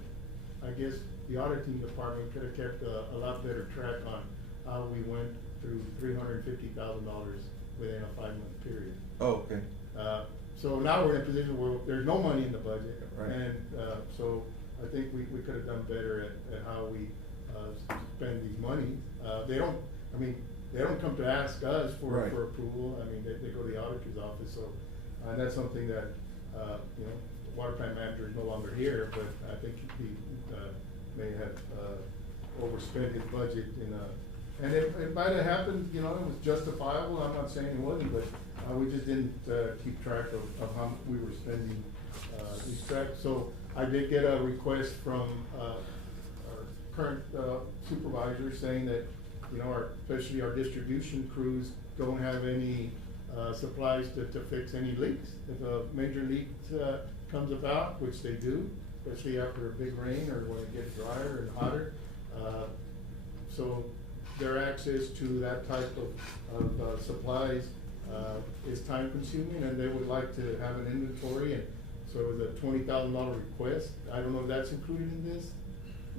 I guess, the auditing department could have kept a lot better track on how we went through $350,000 within a 5-month period. Oh, okay. So now we're in a position where there's no money in the budget. Right. And, so I think we could have done better at how we, spend these monies. They don't come to ask us for Right. approval. I mean, they go to the auditor's office, so, and that's something that you know, water plant manager is no longer here, but I think he, may have, overspent his budget in and it might have happened, you know, it was justifiable, I'm not saying it wasn't, but, we just didn't, keep track of how we were spending, these tracks. So I did get a request from, our current, supervisor saying that, you know, especially our distribution crews don't have any, supplies to fix any leaks. If a major leak, comes about, which they do, especially after a big rain or when it gets drier and hotter, so their access to that type of supplies is time consuming, and they would like to have an inventory, and so it was a $20,000 request. I don't know if that's included in this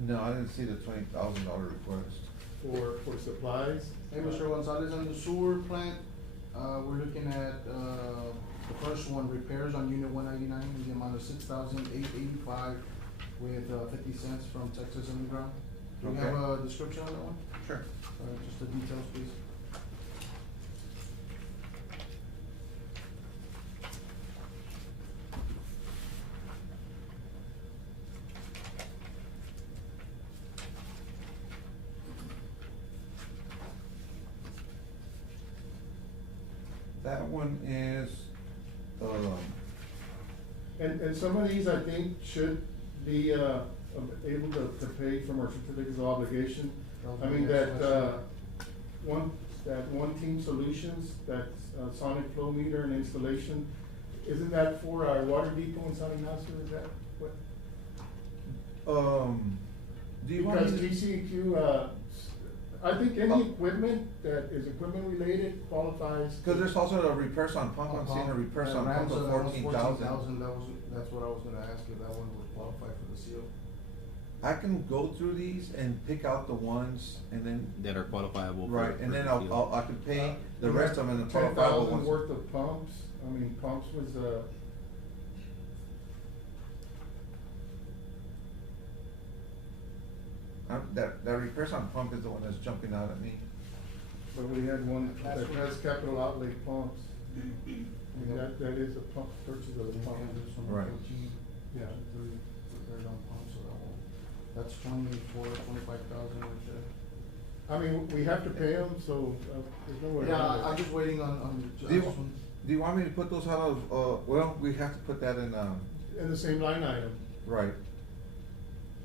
No, I didn't see the $20,000 request. for supplies. Hey, Mr. Gonzalez, on the sewer plant, we're looking at, the first one, repairs on unit 199 in the amount of $6,885 with, 50 cents from Texas Underground. Do we have Okay. a description on that one? Sure. Just the details, please. That one is, And some of these, I think, should be, able to pay from our certificates of obligation. I mean, that one Team Solutions, that sonic flow meter and installation, isn't that for our water depot in San Ignacio, is that what? do you want Because me to? TCEQ, I think any equipment that is equipment related qualifies. Cause there's also a repairs on pump, I'm seeing a repairs on pump of 14,000. That's what I was gonna ask, if that one would qualify for the seal. I can go through these and pick out the ones and then, That are qualifiable. right, and then I can pay the We rest have of them in the 10,000 qualifiable ones. worth of pumps, I mean, pumps was, That repairs on pump is the one that's jumping out at me. but we had one that has capital outlay pumps. And that is a pump, purchase of a pump. Right. Yeah. Repairs on pumps, so that one, that's 25,000, which, I mean, we have to pay them, so, there's no way yeah, around it. I'm just waiting on, Do you want me to put those out of, well, we have to put that in, In the same line item. right.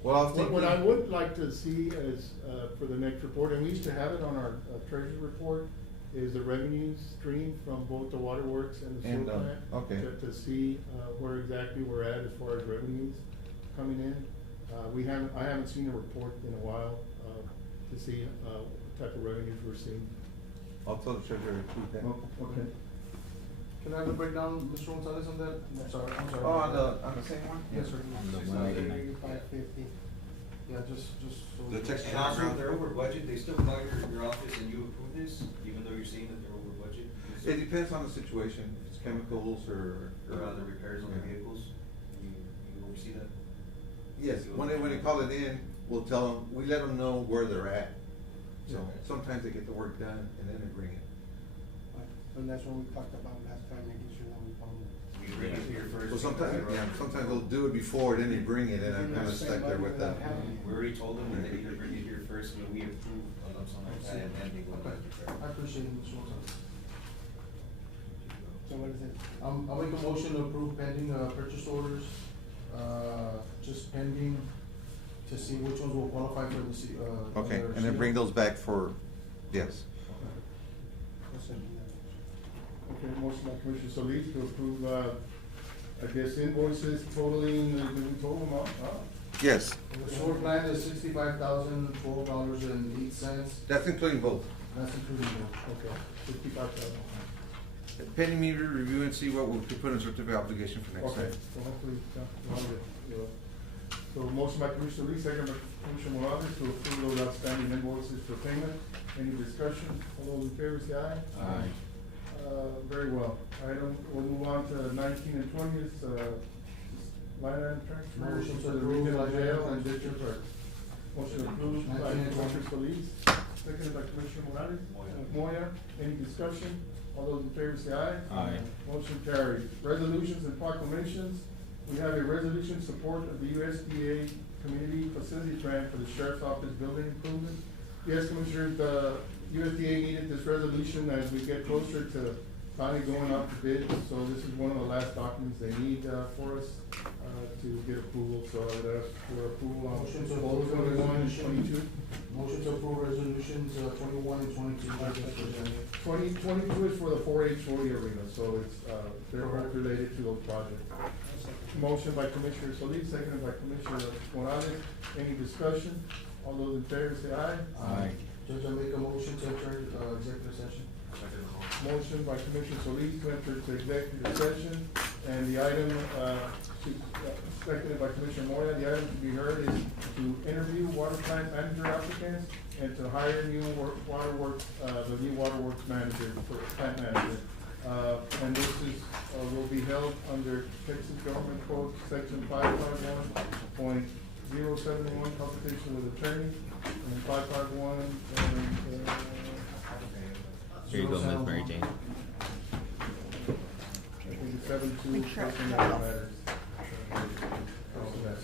Well, I was thinking. What I would like to see is, for the next report, and we used to have it on our treasury report, is the revenue stream from both the waterworks and the sewer And, plant. okay. To see, where exactly we're at as far as revenues coming in. I haven't seen a report in a while, to see, what type of revenues we're seeing. I'll tell the treasurer to keep that. Okay. Can I have a breakdown, Mr. Gonzalez, on that? I'm sorry. Oh, on the same one? Yes, sir. On the 199. 550. Yeah, just so. The Texas Underground, they're over budget, they still call your office and you approve this, even though you're saying that they're over budget? It depends on the situation, if it's chemicals or. Or other repairs on the Yeah. vehicles, you oversee that? Yes, when they call it in, we'll tell them, we let them know where they're at. So Okay. sometimes they get the work done and then they bring it. And that's what we talked about last time, making sure that we follow. You bring it here first. So sometimes they'll do it before, then they bring it, and I'm kinda stuck there with that. We already told them that they need to bring it here first, and we approve a lump sum like that, and then they go back to repair. I appreciate it, Mr. Gonzalez. So what is it? I'll make a motion to approve pending, purchase orders, just pending to see which ones will qualify for the, Okay, their and then bring seal. those back for, yes. Okay, motion by Commissioner Solis to approve, I guess invoices totaling, did we total them up? Yes, The sewer plant is $65,012.08, that's including both. that's including both. Okay, 55,000. Pending meter review and see what we could put in certificate of obligation for next Okay, time. so hopefully, we'll have it, so motion by Commissioner Solis, second by Commissioner Morales to approve those outstanding invoices for payment. Any discussion? All those in favor say aye. Aye. Very well. We'll move on to 19 and 20, line item transfers Motion to to the approve regional line jail item and district court. Motion approved by 19 and 20. Commissioner Solis, seconded by Commissioner Morales. Moya, any discussion? All those in favor say aye. Aye. Motion carried. Resolutions and proclamations. We have a resolution in support of the USDA Community Facilities Grant for the Sheriff's Office Building Improvement. Yes, Commissioners, the USDA needed this resolution as we get closer to finally going out to bid. So this is one of the last documents they need, for us, to get approval. So I would ask for approval on Motion to both approve 21 and resolution. 22. Motion to approve resolutions, 21 and 22 as presented. 22 is for the 4H40 arena, so it's, they're both related to those projects. Motion by Commissioner Solis, seconded by Commissioner Morales. Any discussion? All those in favor say aye. Aye. Judge, I make a motion to enter, executive session. Motion by Commissioner Solis to enter to executive session, and the item, seconded by Commissioner Moya, the item to be heard is to interview water plant manager applicants and to hire new waterworks, the new waterworks manager, for plant manager. And this is, will be held under Texas Government Code, section 551.071, consultation with attorney, and 551, and, Here you go, Ms. Mary Jane. I think it's 7-2, Make sure I personnel cut it off. matters. Personnel.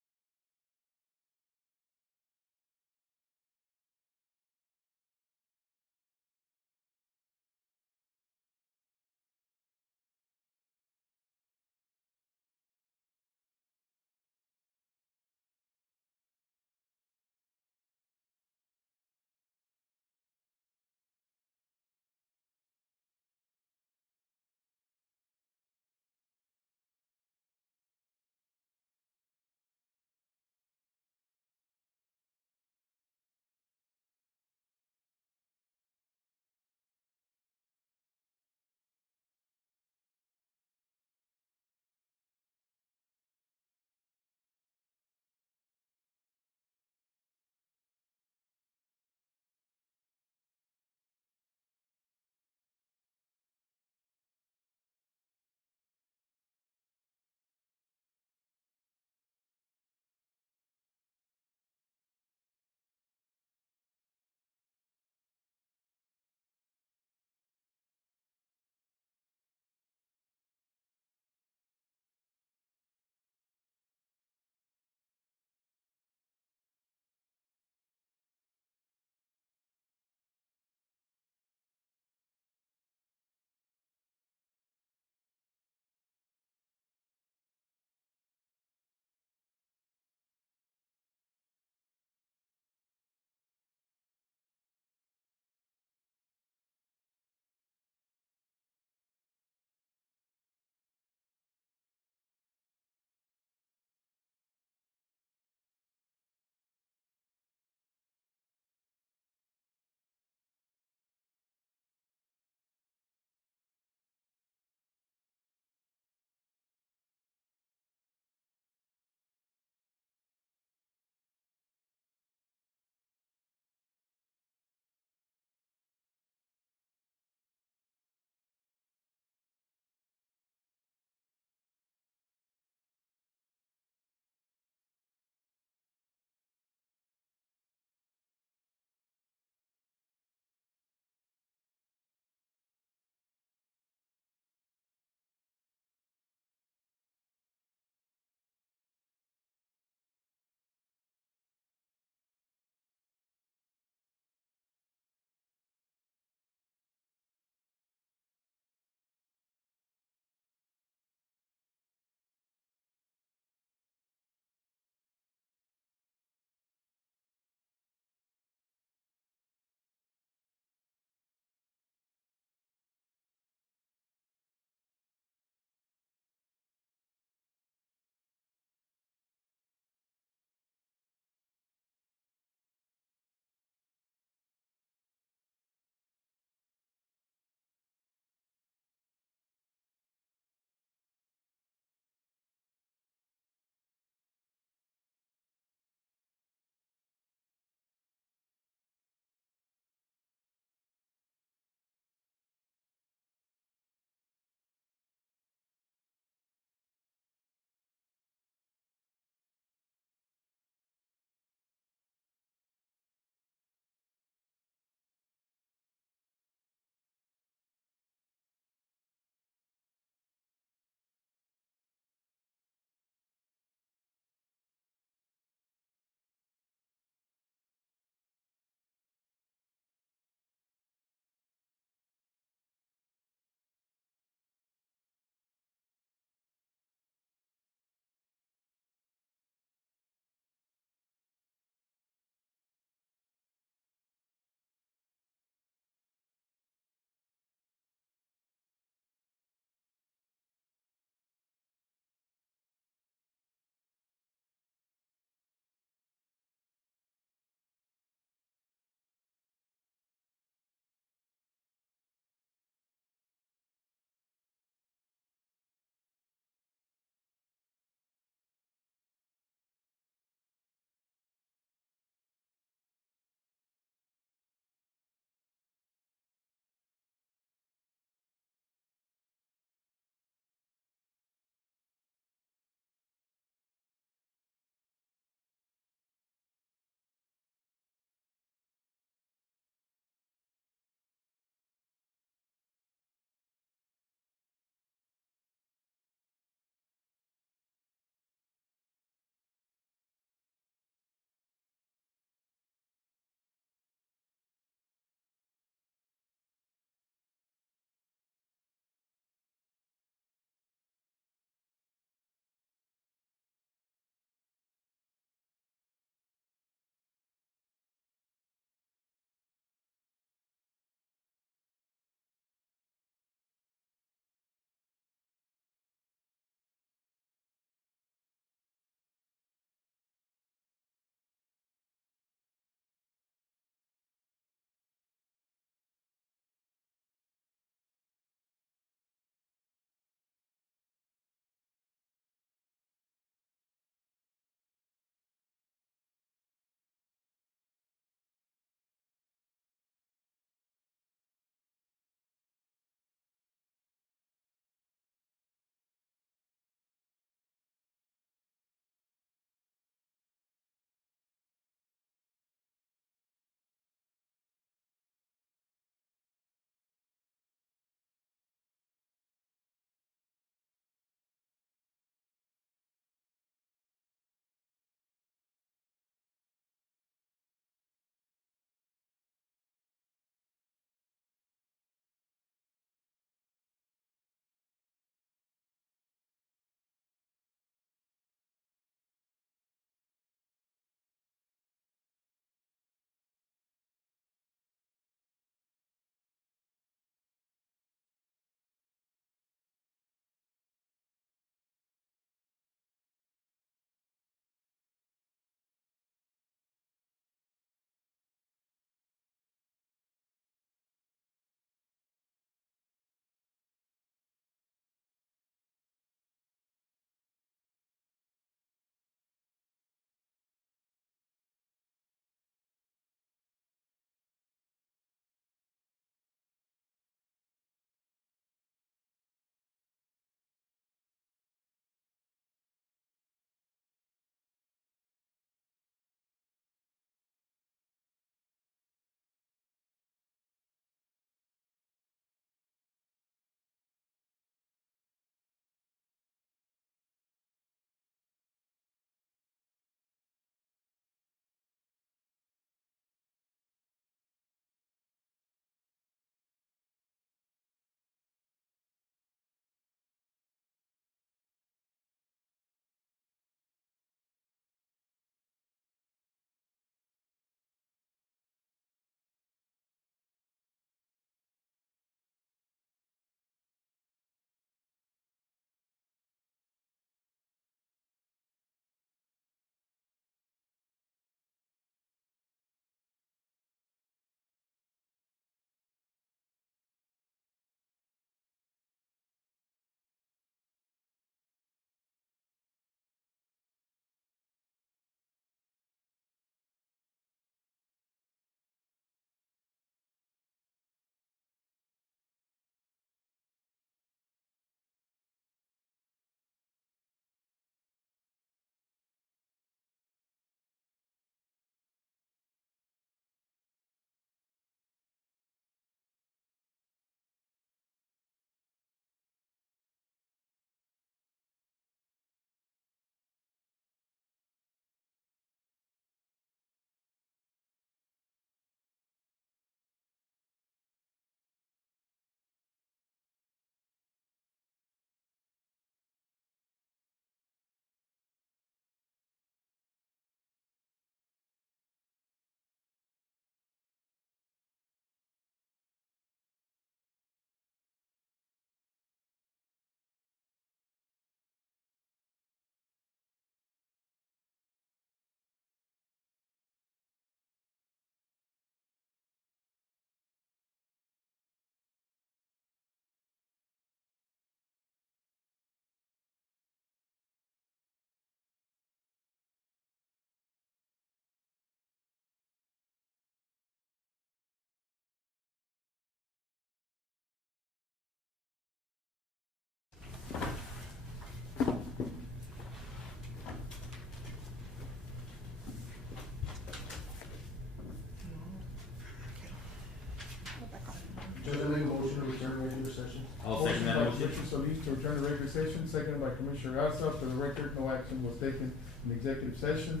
Commissioner Solis to return to regular session, seconded by Commissioner Garza. For the record, no action was taken in executive session.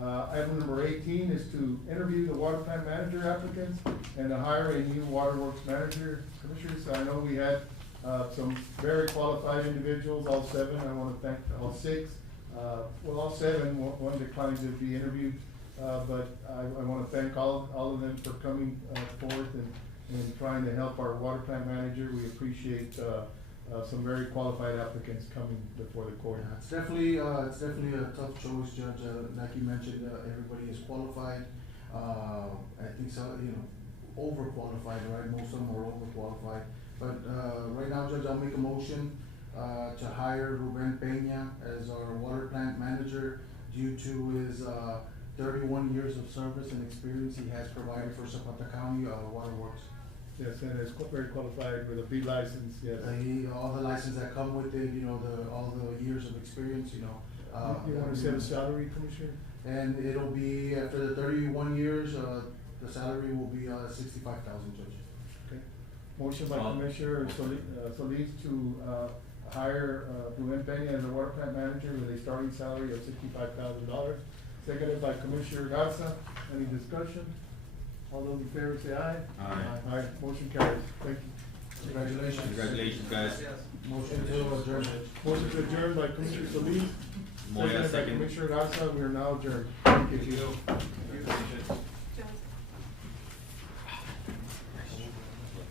Item number 18 is to interview the water plant manager applicants and to hire a new waterworks manager. Commissioners, I know we had, some very qualified individuals, all seven. I wanna thank all six. Well, all seven, one declined to be interviewed. But I wanna thank all of them for coming, forth and trying to help our water plant manager. We appreciate, some very qualified applicants coming before the court. Yeah, it's definitely a tough choice, Judge. Like you mentioned, everybody is qualified. I think so, overqualified, right? Most of them are overqualified. But, right now, Judge, I'll make a motion, to hire Ruben Peña as our water plant manager due to his, 31 years of service and experience he has provided for Zapata County, waterworks. Yes, and is very qualified with a B license, yes. All the license that come with it, all the years of experience, You wanna set a salary, Commissioner? And it'll be, after the 31 years, the salary will be, 65,000, Judge. Okay. Motion by Commissioner Solis to, hire, Ruben Peña as the water plant manager with a starting salary of $65,000. Seconded by Commissioner Garza. Any discussion? All those in favor say aye. Aye. Aye, motion carries. Thank you. Congratulations. Congratulations, guys. Motion to adjourn. Motion to adjourn by Commissioner Solis. Moya, Seconded by second. Commissioner Garza. We are now adjourned. Thank you. Thank you.